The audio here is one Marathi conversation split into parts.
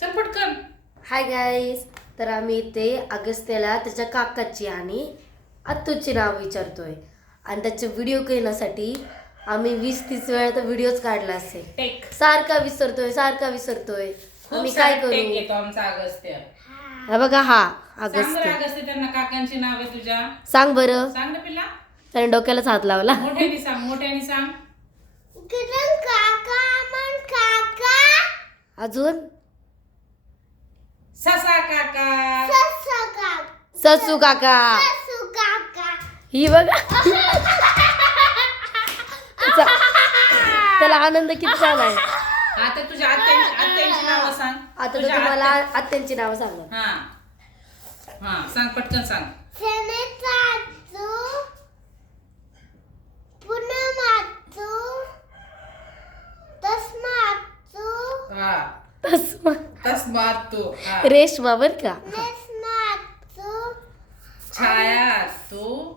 चल पटकन. हाय गाईज, तर आम्ही इथे अगस्त्याला त्याच्या काकाची आणि आत्तूची नाव विचारतोय आणि त्याचे व्हिडिओ घेण्यासाठी आम्ही 20-30 वेळा तर व्हिडिओच काढला असेल. टेक सारखा विसरतोय आम्ही काय करू. टेक येतो आमचा अगस्त्य. हा बघा, हा सांग बरं अगस्त्य. अगस्त्य, त्यांना काकांची नाव आहे तुझ्या. सांग बरं. सांग ना पिल्ला. त्याने डोक्यालाच हात लावला. मोठ्याने सांग, मोठ्याने सांग. अजून ससा काका. ससू काका. ही बघा. त्याला आनंद किती झालाय. आता तुझ्या आत्यांची नावं सांग. आता तो तुझ्या तुम्हाला आत्यांची नावं सांगा. हा हा सांग, पटकन सांग. हा तस्मात तू. हा. रेशमा बर का. छाया तू.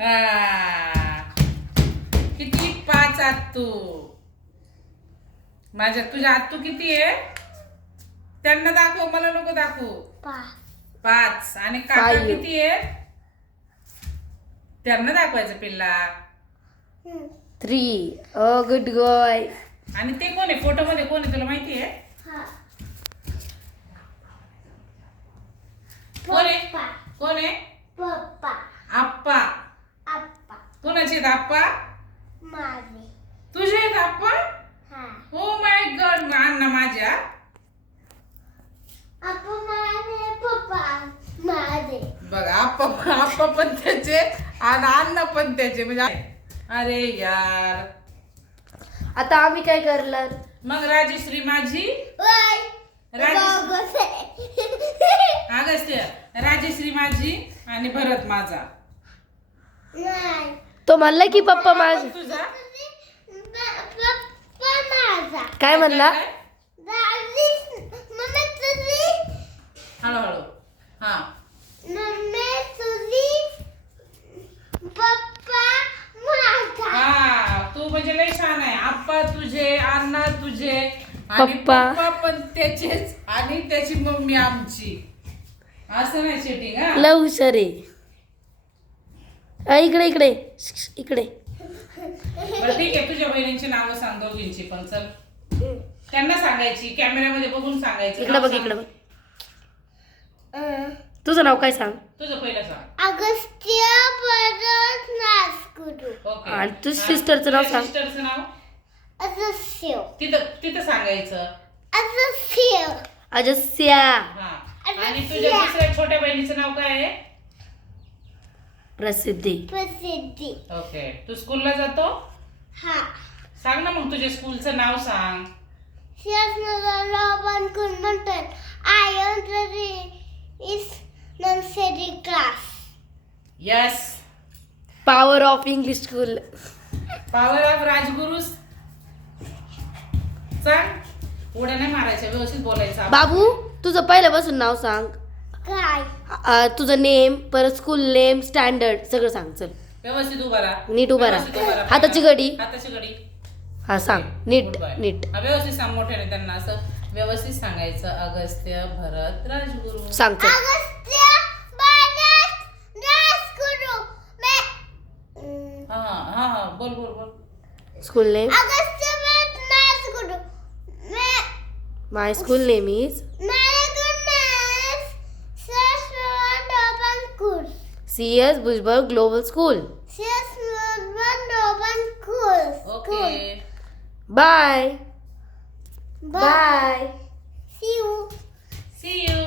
हा. किती 5 आत्तू. माझ्या तुझ्या आत्तू किती आहे त्यांना दाखव, मला नको दाखवू. 5 आणि काका 5. किती आहे त्यांना दाखवायचं पिल्ला. 3. ओ गुड बॉय. आणि ते कोण आहे फोटो मध्ये, कोण आहे तुला माहिती आहे? कोण आहे? कोण आहे? आप्पा. कोणाचे आहेत आप्पा? तुझे आहेत आप्पा? हो माय गॉड. अण्णा माझ्या. बघ आप्पा पण त्याचे आणि अण्णा पण त्याचे, म्हणजे अरे यार. आता आम्ही काय करणार. मग राजश्री माझी. अगस्त्य राजश्री माझी आणि भरत माझा. तो म्हणला की पप्पा माझे. तुझा काय म्हणला. हळूहळू. हा हा तू म्हणजे लय छान आहे. आप्पा तुझे, अण्णा तुझे आणि पप्पा. पप्पा पण त्याचेच आणि त्याची मम्मी आमची. असं नाही सेटिंग. हा लव हुशार इकडे इकडे इकडे. बरं ठीक आहे, तुझ्या बहिणींची नावं सांग दोघींची पण. चल त्यांना सांगायची, कॅमेऱ्यामध्ये बघून सांगायची. इकडे बघ, इकडे बघ. तुझं नाव काय सांग. तुझं पहिलं सांग. अगस्त्य भरत नासकुरू. ओके. आणि तुझ्या सिस्टरचं नाव सांग. सिस्टरचं नाव अजस्य. तिथं सांगायचं. अजस्य. अजस्या. हा. आणि तुझ्या दुसऱ्या छोट्या बहिणीचं नाव काय आहे? प्रसिद्धी. प्रसिद्धी. ओके. तू स्कूलला जातो? हा. सांग ना मग तुझ्या स्कूलचं नाव सांग. Robin Kunmantan. I am is nursery class. Yes. Power of English school. Power of Rajguru. सांग. उड्या नाही मारायच्या, व्यवस्थित बोलायचं. बाबू तुझं पहिल्यापासून नाव सांग. काय? तुझं नेम, परत स्कूल नेम, स्टँडर्ड सगळं सांग. चल व्यवस्थित उभा राहा. नीट उभा व्यवस्थित उभा राहा. राहा. हाताची घडी. हाताची घडी. हा सांग. नीट Good boy. नीट हा, व्यवस्थित सांग. मोठ्याने त्यांना असं व्यवस्थित सांगायचं. अगस्त्य भरत राजगुरू. सांग. चल अगस्त्य भरत नासकुरू. हा हा हा बोल बोल बोल. School name. अगस्त्य भरत नासकुरू. My school name is My goodness. Robin Cool. CS Bhujbal global school. Robin Cool. Okay. Bye. Bye. Bye. See you. See you.